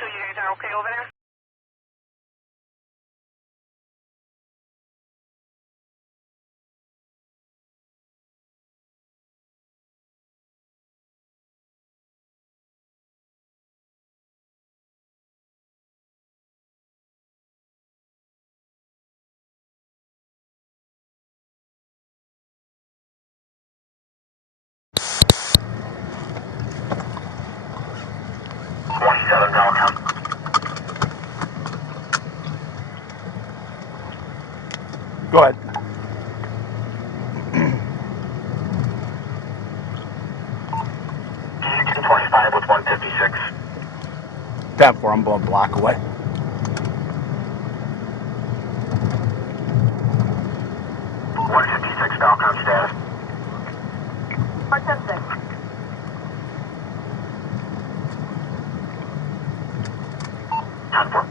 you guys are okay over there? Go ahead. Houston 25 with 156. 10-4, I'm going a block away. Falcon status. 476. 10-4.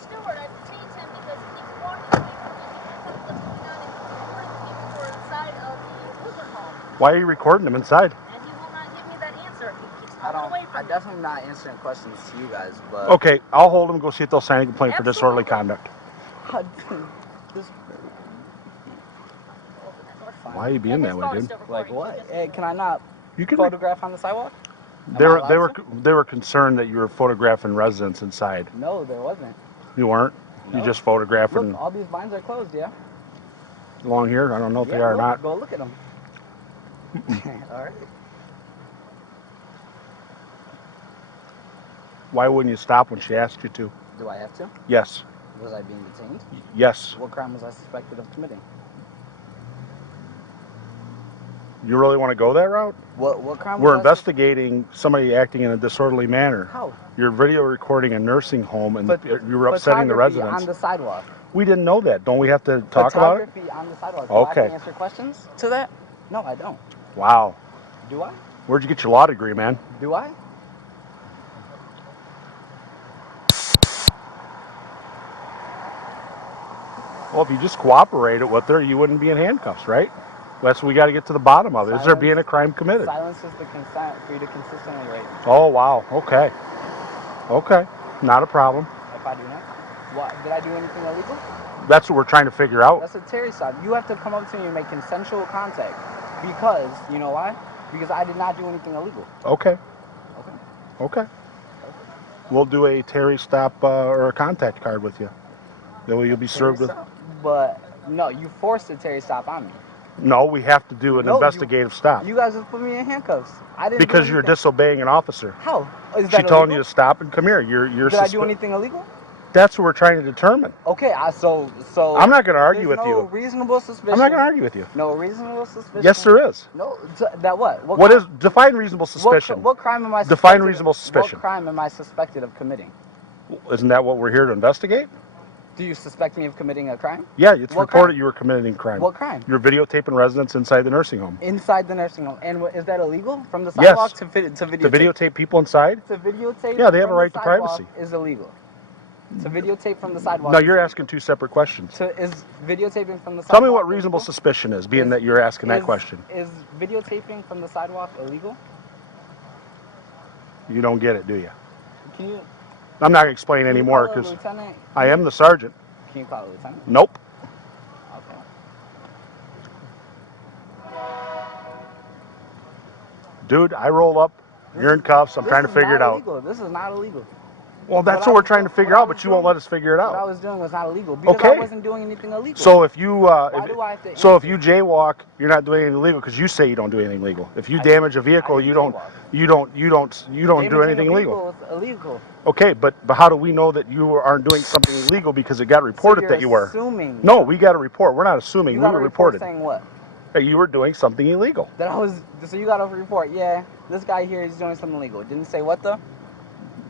Stewart, I detained him because he keeps walking away from me. He can't tell me what's going on, and he's recording me before inside of the Uber hall. Why are you recording him inside? And he will not give me that answer. He keeps I walking don't. away from I'm me. definitely not answering questions to you guys, but Okay, I'll hold him. Go see if they'll sign a complaint for disorderly conduct. this, Why are you being And that his way, phone is dude? still recording, like so what? just- Hey, can I not You can. photograph on the sidewalk? They Am I were allowed to? they were concerned that you were photographing residents inside. No, there wasn't. You weren't. You No. just photographing Look, all these blinds are closed. Yeah. along here. I don't know if Yeah, they are or look, not. Go look at them. All right. Why wouldn't you stop when she asked you to? Do I have to? Yes. Was I being detained? Yes. What crime was I suspected of committing? You really want to go that route? What crime? We're was investigating somebody acting in a disorderly manner. How? You're video recording a nursing home and But you were upsetting the photography residents. on the sidewalk. We didn't know that. Don't we have to talk about it? Photography on the sidewalk. Do Okay. I have to answer questions to that? No, I don't. Wow. Do I? Where'd you get your law degree, man? Do I? Well, if you just cooperated with her, you wouldn't be in handcuffs, right? That's what we got to get to the bottom of. Is there being a crime committed? Silence is the consent for you to consistently rate. Oh, wow. Okay. Okay. Not a problem. If I do not, what? Did I do anything illegal? That's what we're trying to figure out. That's a Terry stop. You have to come up to me and make consensual contact. Because, you know why? Because I did not do anything illegal. Okay. Okay. Okay. We'll do a Terry stop or a contact card with you. That way you'll be served with. But, no, you forced a Terry stop on me. No, we have to do an No, investigative stop. You guys just put me in handcuffs. I didn't Because do you're anything. disobeying an officer. How? Is that She telling illegal? you to stop and come here. You're Did I do anything illegal? That's what we're trying to determine. Okay, so I'm not going to argue with there's you. no reasonable suspicion. I'm not going to argue with you. No reasonable suspicion. Yes, there is. No, that what? What is define reasonable suspicion? What crime am I? Define reasonable suspicion. What crime am I suspected of committing? Isn't that what we're here to investigate? Do you suspect me of committing a crime? Yeah, it's What reported crime? you were committing crime. What crime? You're videotaping residents inside the nursing home. Inside the nursing home. And is that illegal from the Yes. sidewalk to videotape? To videotape people inside? To videotape. Yeah, they have a from right the to sidewalk privacy. Is illegal. To videotape from the sidewalk. No, you're asking two separate questions. Is videotaping from the sidewalk? Tell me what reasonable suspicion is, being that you're asking that question. Is videotaping from the sidewalk illegal? You don't get it, do you? Can you? I'm not going to explain Can you anymore call a because lieutenant? I am the sergeant. Can you call a lieutenant? Nope. Okay. Dude, I roll up. You're in cuffs. I'm trying to figure it out. Illegal. This is not illegal. Well, that's what we're trying to figure out, but you won't let us figure it What I out. was doing was not illegal because Okay. I wasn't doing anything illegal. So if you Why do I have to so if answer? you jaywalk, you're not doing anything illegal because you say you don't do anything illegal. If you I damage a didn't- vehicle, I you didn't don't jaywalk. you don't do Damaging anything a illegal. vehicle is illegal. Okay, but how do we know that you aren't doing something illegal because it got reported that you were? Assuming. No, we got a report. We're not assuming. You We got were a report reported saying what? that you were doing something illegal. That I was. So you got a report? Yeah. This guy here is doing something illegal. Didn't say what though?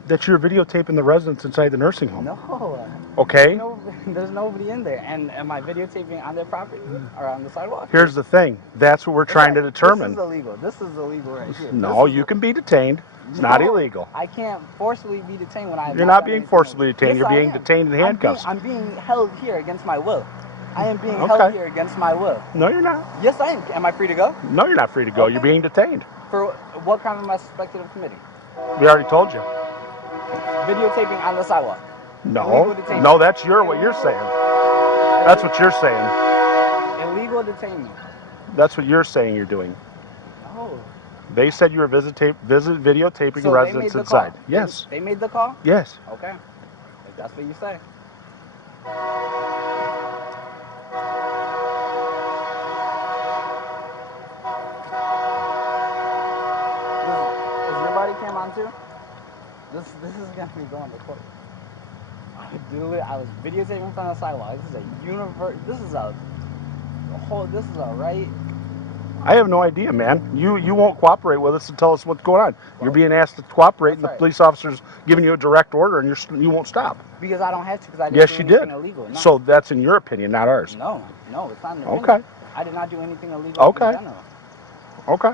That you're videotaping the residents inside the nursing home. No. Okay. No, there's nobody in there. And am I videotaping on their property or on the sidewalk? Here's the thing. That's what we're trying to determine. This is illegal. This is illegal right here. No, This is you can be detained. It's not No, illegal. I can't forcibly be detained when I have You're not done being anything forcibly illegal. detained. Yes, You're I being am. detained in handcuffs. I'm being held here against my will. I am being Okay. held here against my will. No, you're not. Yes, I am. Am I free to go? No, you're not free to go. Okay. You're being detained. For what crime am I suspected of committing? We already told you. Videotaping on the sidewalk. No. Illegal detention. No, that's what you're saying. That's what you're saying. Illegal detainment. That's what you're saying you're doing. No. They said you were videotaping So they made residents the inside. call. Yes. They made the call? Yes. Okay. If that's what you say. Is your body cam on too? This is gonna be going to court. I was videotaping from the sidewalk. This is a universe. This is a right. I have no idea, man. You won't cooperate with us and tell us what's going on. You're being asked to cooperate, and the That's right. police officer's giving you a direct order, and you won't stop. Because I don't have to, because I didn't Yes, do you anything did. illegal. No. So that's in your opinion, not ours. No, it's not an opinion. Okay. I did not do anything illegal Okay. in general. Okay.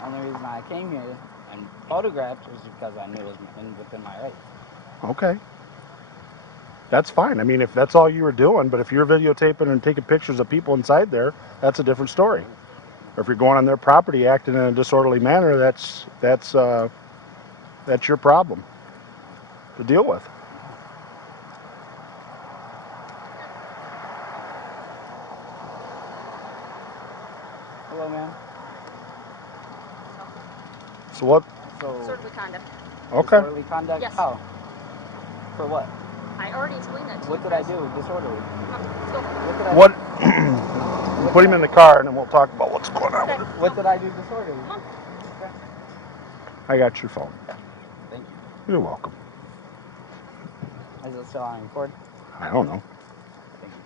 The only reason I came here and photographed was because I knew it was within my rights. Okay. That's fine. I mean, if that's all you were doing, but if you're videotaping and taking pictures of people inside there, that's a different story. Or if you're going on their property acting in a disorderly manner, that's your problem to deal with. Hello, ma'am. So what? So, Disorderly conduct. Okay. disorderly conduct? Yes. How? For what? I already explained that to you. What did I do? Disorderly. Come on, let's go. What did I What? do? Put him in the car, and then we'll talk about what's going on. Okay. with it. What did I do disorderly? Come on. Okay. I got your phone. Thank you. You're welcome. Is it still on record? I don't know. Thank you.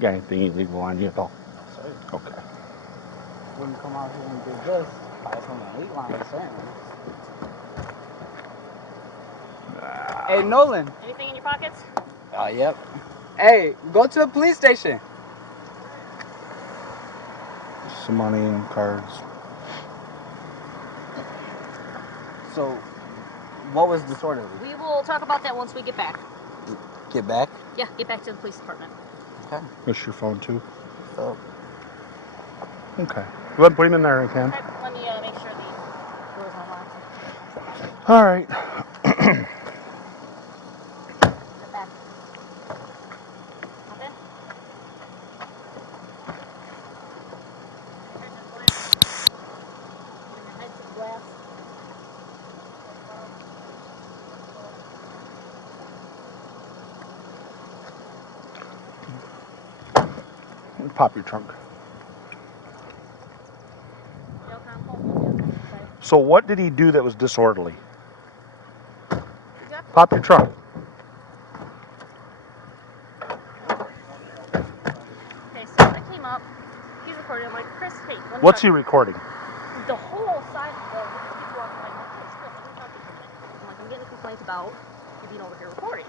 Got anything illegal on you at all? No, sir. Okay. Wouldn't come out here and do this if I was from an elite line, certainly. Hey, Nolan. Anything in your pockets? Yep. Hey, go to the police station. Some money and cards. So, what was disorderly? We will talk about that once we get back. Get back? Yeah, get back to the police department. Okay. That's your phone too. So, Okay. Go ahead and put him in there, if you can. Okay, let me make sure the doors are locked. All right. Get back. Hop in. Turn this glass. Turn your head to the glass. Pop your trunk. Jail console. Okay. So what did he do that was disorderly? Yep. Pop your trunk. Okay, so I came up. He's recording. I'm like, Chris, hey, let me What's talk he recording? the whole side of the people walking like, Chris, let me talk to you for a minute. I'm like, I'm getting a complaint about you being over here recording.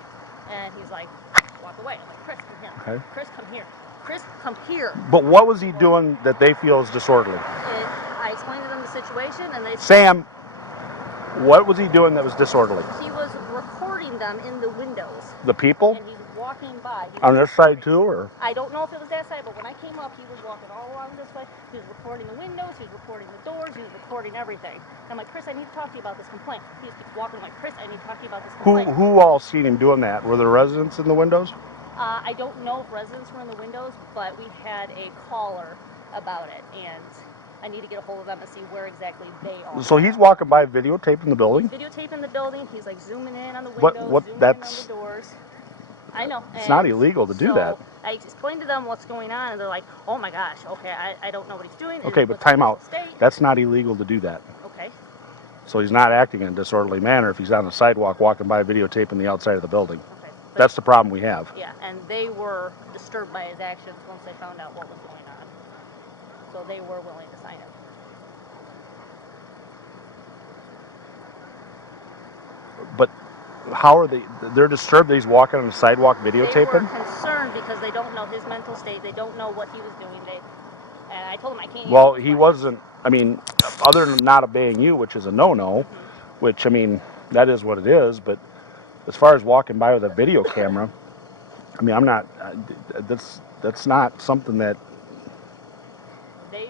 And he's like, walk away. I'm like, Chris, come here. Okay. Chris, come here. Chris, come here. But what was he doing that they feel is disorderly? I explained to them the situation, and they Sam, what was he doing that was disorderly? he was recording them in the windows, The people and he's walking by. on this side too, or? I don't know if it was that side, but when I came up, he was walking all along this way. He was recording the windows, he was recording the doors, he was recording everything. And I'm like, Chris, I need to talk to you about this complaint. He just keeps walking. I'm like, Chris, I need to talk to you about this complaint. Who all seen him doing that? Were there residents in the windows? I don't know if residents were in the windows, but we had a caller about it, and I need to get a hold of them and see where exactly they are. So he's walking by videotaping the building? He's videotaping the building. He's like zooming in on the What- windows, zooming in on that's- the doors. I know. It's not illegal to do that. I explained to them what's going on, and they're like, "Oh my gosh, okay, I don't know what he's doing." Okay, It's but time out. state. That's not illegal to do that. Okay. So he's not acting in a disorderly manner if he's on the sidewalk walking by videotaping the outside of the building. Okay. But, That's the problem we have. yeah, and they were disturbed by his actions once they found out what was going on. So they were willing to sign it. But how are they? They're disturbed that he's walking on the sidewalk They videotaping? were concerned because they don't know his mental state. They don't know what he was doing. And I told him I can't. answer Well, those he questions. wasn't. I mean, other than not obeying you, which is a no-no, which, I mean, that is what it is. But as far as walking by with a video camera, I mean, I'm not. That's not something that. They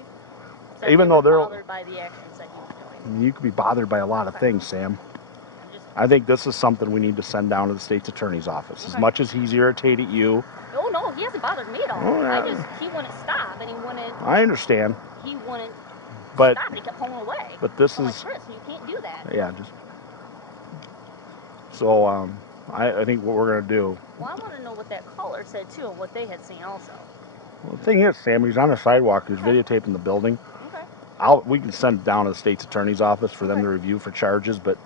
said Even they though were they're- bothered by the actions that he was doing. You could be bothered by a lot of things, Sam. I'm just, I think this is something we need to send down to the state's attorney's office. As Okay. much as he's irritated you, oh no, he hasn't bothered me at all. Oh, yeah. He wouldn't stop, and he wouldn't I understand. But stop, and he kept pulling away. but this I'm is like, Chris, you can't do that. yeah, just so I think what we're gonna do. Well, I want to know what that caller said too, and what they had seen also. Well, the thing is, Sam, he's on the sidewalk. He's videotaping the building. Okay. We can send it down to the state's attorney's office for them Okay. to review for charges, but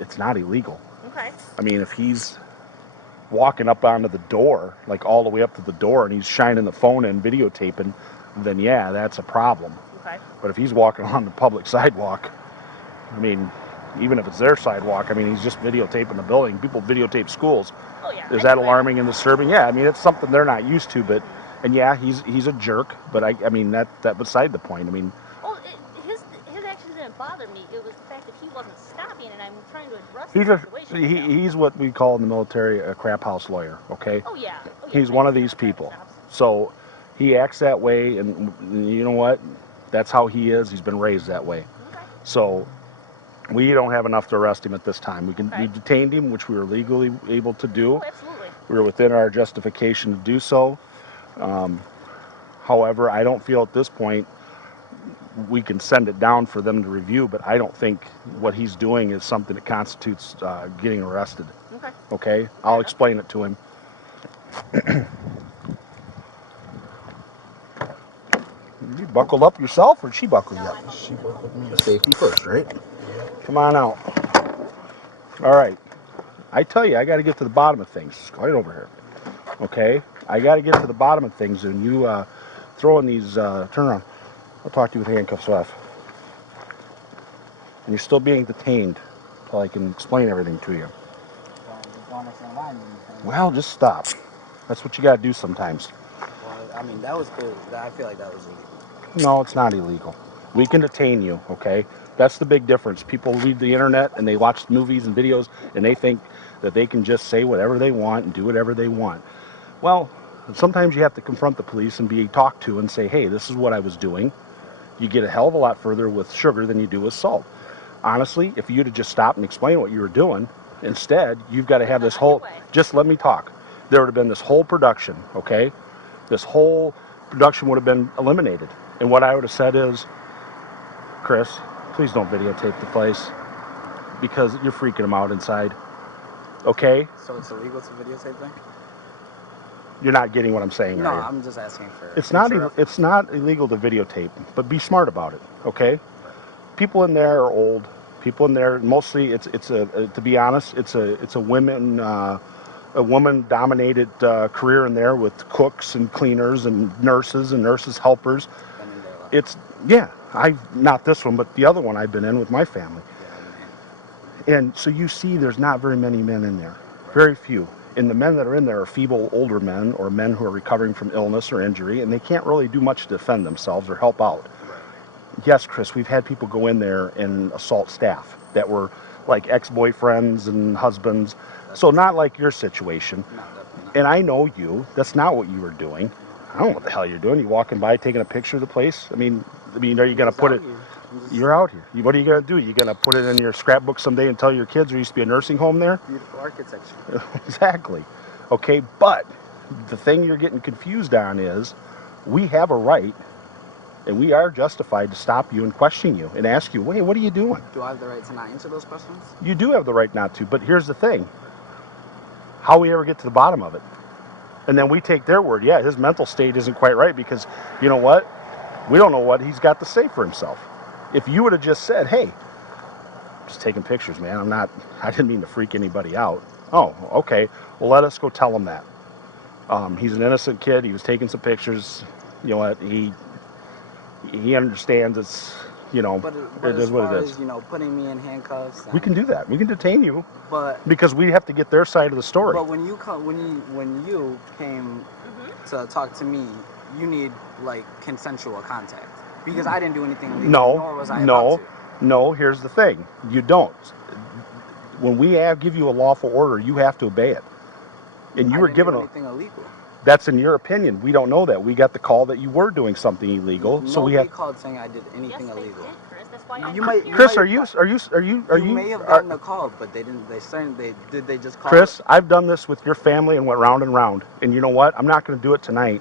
it's not illegal. Okay. I mean, if he's walking up onto the door, like all the way up to the door, and he's shining the phone and videotaping, then yeah, that's a problem. Okay. But if he's walking on the public sidewalk, I mean, even if it's their sidewalk, I mean, he's just videotaping the building. People videotape schools. Oh yeah. Is that anyway. alarming and disturbing? Yeah, I mean, it's something they're not used to, but, and yeah, he's a jerk, but I mean, that beside the point. I mean, Well, his actions didn't bother me. It was the fact that he wasn't stopping, and I'm trying to address he's the a, situation. with him. he's what we call in the military a crap house lawyer, okay? Oh yeah. He's one of these people. So he acts that way, and you know what? That's how he is. He's been raised that way. Okay. So we don't have enough to arrest him at this time. We Okay. detained him, which we were legally able to do. Oh, absolutely. We were within our justification to do so. However, I don't feel at this point we can send it down for them to review, but I don't think what he's doing is something that constitutes getting arrested. Okay. Okay? I'll explain it to him. You buckled up yourself, or did she buckle you up? She buckled me. Safety first, right? Come on out. All right. I tell you, I got to get to the bottom of things. Go right over here. Okay? I got to get to the bottom of things, and you throwing these, turn around. I'll talk to you with handcuffs off. And you're still being detained until I can explain everything to you. Well, just stop. That's what you got to do sometimes. Well, I mean, that was clear. I feel like that was illegal. No, it's not illegal. We can detain you, okay? That's the big difference. People read the internet and they watch movies and videos and they think that they can just say whatever they want and do whatever they want. Well, sometimes you have to confront the police and be talked to and say, hey, this is what I was doing. You get a hell of a lot further with sugar than you do with salt. Honestly, if you'd have just stopped and explained what you were doing, instead, you've got to have this whole, just let me talk. There would have been this whole production, okay? This whole production would have been eliminated. And what I would have said is, Chris, please don't videotape the place because you're freaking them out inside. Okay? So it's illegal to videotape thing? You're not getting what I'm saying, No, are you? I'm just asking for. It's not illegal to videotape, but be smart about it, okay? People in there are old. People in there, mostly, to be honest, it's a woman-dominated career in there with cooks and cleaners and nurses helpers. Not this one, but the other one I've been in with my family. And so you see there's not very many men in there, very few. And the men that are in there are feeble older men or men who are recovering from illness or injury, and they can't really do much to defend themselves or help out. Yes, Chris, we've had people go in there and assault staff that were like ex-boyfriends and husbands. So not like your situation. No, definitely not. And I know you. That's not what you were doing. I don't know what the hell you're doing. You walking by taking a picture of the place? I mean, are you going to put it... You're out here. What are you going to do? You going to put it in your scrapbook someday and tell your kids there used to be a nursing home there? Beautiful architecture. Exactly. Okay, but the thing you're getting confused on is we have a right and we are justified to stop you and question you and ask you, wait, what are you doing? Do I have the right to not answer those questions? You do have the right not to, but here's the thing. How we ever get to the bottom of it? And then we take their word. Yeah, his mental state isn't quite right because, you know what? We don't know what he's got to say for himself. If you would have just said, hey, just taking pictures, man, I didn't mean to freak anybody out. Oh, okay, well, let us go tell him that. He's an innocent kid. He was taking some pictures. You know what? He understands it's, you know, But it is as what far it is. as, you know, putting me in handcuffs. We can do that. We can detain you But because we have to get their side of the story. But when you came to talk to me, you need like consensual contact because I didn't do anything illegal. Nor was I about to. No. Here's the thing: you don't. When we give you a lawful order, you have to obey it. And you were given anything illegal. That's in your opinion. We don't know that. We got the call that you were doing something illegal. So we have called saying I did anything illegal. Yes, they did, Chris. That's why Chris, are you may have gotten a call, but they didn't. They just call. Chris, I've done this with your family and went round and round. And you know what? I'm not going to do it tonight.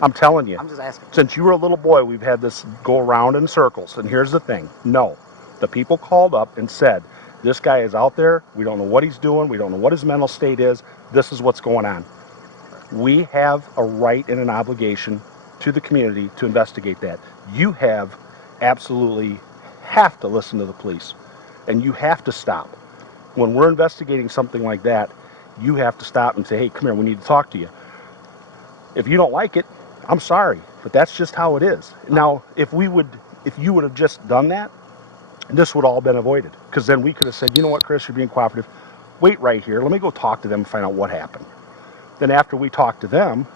I'm telling you. I'm just asking. Since you were a little boy, we've had this go around in circles. And here's the thing. No. The people called up and said, this guy is out there. We don't know what he's doing. We don't know what his mental state is. This is what's going on. We have a right and an obligation to the community to investigate that. You absolutely have to listen to the police. And you have to stop. When we're investigating something like that, you have to stop and say, hey, come here, we need to talk to you. If you don't like it, I'm sorry, but that's just how it is. Now, if you would have just done that, this would all been avoided. Because then we could have said, you know what, Chris, you're being cooperative. Wait right here. Let me go talk to them and find out what happened. Then after we talk to them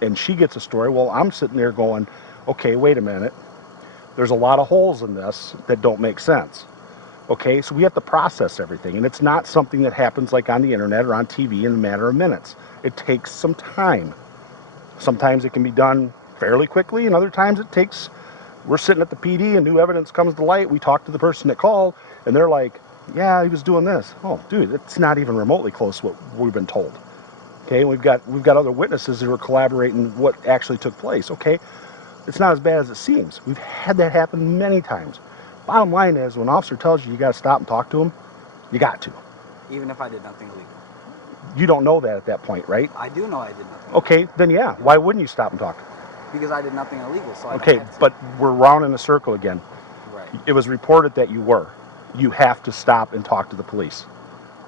and she gets a story, well, I'm sitting there going, okay, wait a minute. There's a lot of holes in this that don't make sense. Okay, so we have to process everything. And it's not something that happens like on the internet or on TV in a matter of minutes. It takes some time. Sometimes it can be done fairly quickly, and other times we're sitting at the PD and new evidence comes to light. We talk to the person that called, and they're like, yeah, he was doing this. Oh, dude, it's not even remotely close to what we've been told. Okay, we've got other witnesses who are collaborating what actually took place. Okay, it's not as bad as it seems. We've had that happen many times. Bottom line is, when an officer tells you got to stop and talk to him, you got to. Even if I did nothing illegal. You don't know that at that point, right? I do know I did nothing. Okay, then yeah. Why wouldn't you stop and talk? Because I did nothing illegal, so I don't Okay, have to. but we're round in a circle again. Right. It was reported that you were. You have to stop and talk to the police.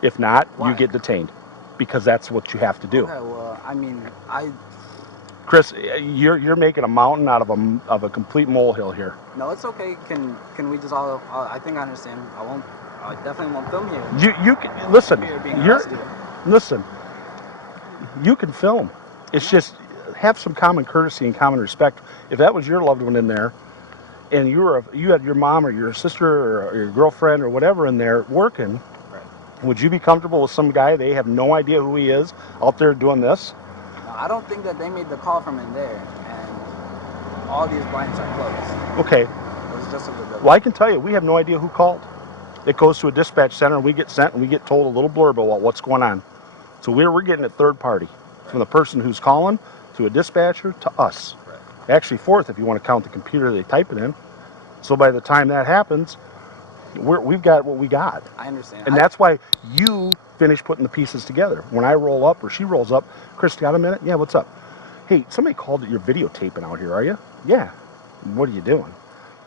If not, Why? you get detained. Because that's what you have to do. Okay, well, I mean, Chris, you're making a mountain out of a complete molehill here. No, it's okay. Can we just all? I think I understand. I definitely won't film here. You can listen. Listen. You can film. It's just have some common courtesy and common respect. If that was your loved one in there, and you had your mom or your sister or your girlfriend or whatever in there working, right, would you be comfortable with some guy they have no idea who he is out there doing this? No, I don't think that they made the call from in there, and all these blinds are closed. Okay. It was just a good. Well, I can tell you, we have no idea who called. It goes to a dispatch center, and we get sent, and we get told a little blurb about what's going on. So we're getting it third party, from the person who's calling to a dispatcher to us. Right. Actually, fourth if you want to count the computer they type it in. So by the time that happens, we've got what we got. I understand. And that's why you finish putting the pieces together. When I roll up or she rolls up, Chris, got a minute? Yeah, what's up? Hey, somebody called that you're videotaping out here, are you? Yeah. What are you doing?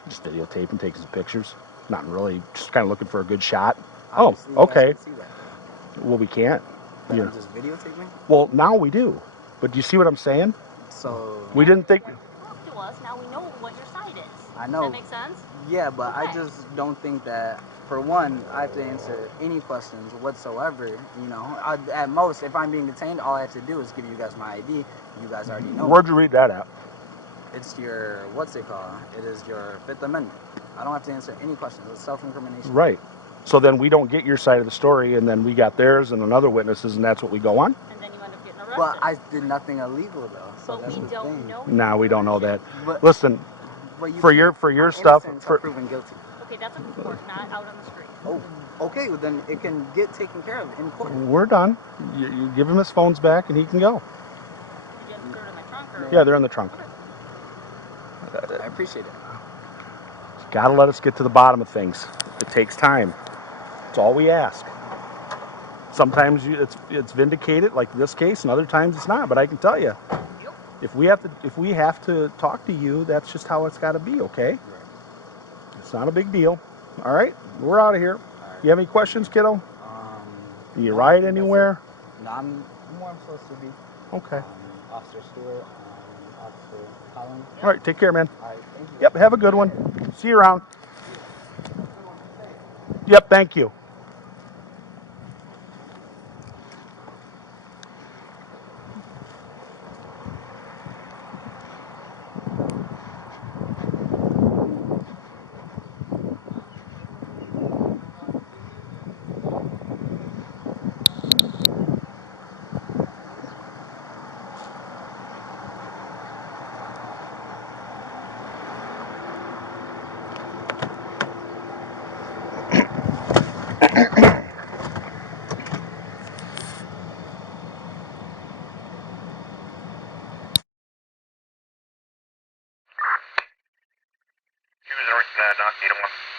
Just videotaping, taking some pictures. Not really, just kind of looking for a good shot. Obviously, oh, okay. You guys can see that. Well, we can't. But I'm just videotaping? Well, now we do. But do you see what I'm saying? So we didn't think. Talk to us. Now we know what your side is. I know. Does that make sense? Yeah, but okay. I just don't think that. For one, I have to answer any questions whatsoever. You know, at most, if I'm being detained, all I have to do is give you guys my ID. You guys already know. Where'd you read that at? It's your what's it called? It is your Fifth Amendment. I don't have to answer any questions. It's self-incrimination. Right. So then we don't get your side of the story, and then we got theirs and another witnesses, and that's what we go on. And then you end up getting arrested. Well, I did nothing illegal though. So but we don't know. No, we don't know that. But, listen, for your stuff. For proven guilty. Okay, that's in court, not out on the street. Oh, okay. Well, then it can get taken care of in court. We're done. You give him his phones back, and he can go. Did you have to throw it in my trunk or? Yeah, they're in the trunk. Okay. I appreciate it. Got to let us get to the bottom of things. It takes time. It's all we ask. Sometimes it's vindicated, like this case, and other times it's not. But I can tell you, If we have to talk to you, that's just how it's got to be, okay? Right. It's not a big deal. All right, we're out of here. Alright. You have any questions, kiddo? You No, I ride think that's anywhere? it. No, I'm where I'm supposed to be. Okay. Officer Stewart, Officer Collins. All right, take care, man. Alright, thank you. Yep, have a good one. See you around. Yep, thank you. User, not need one.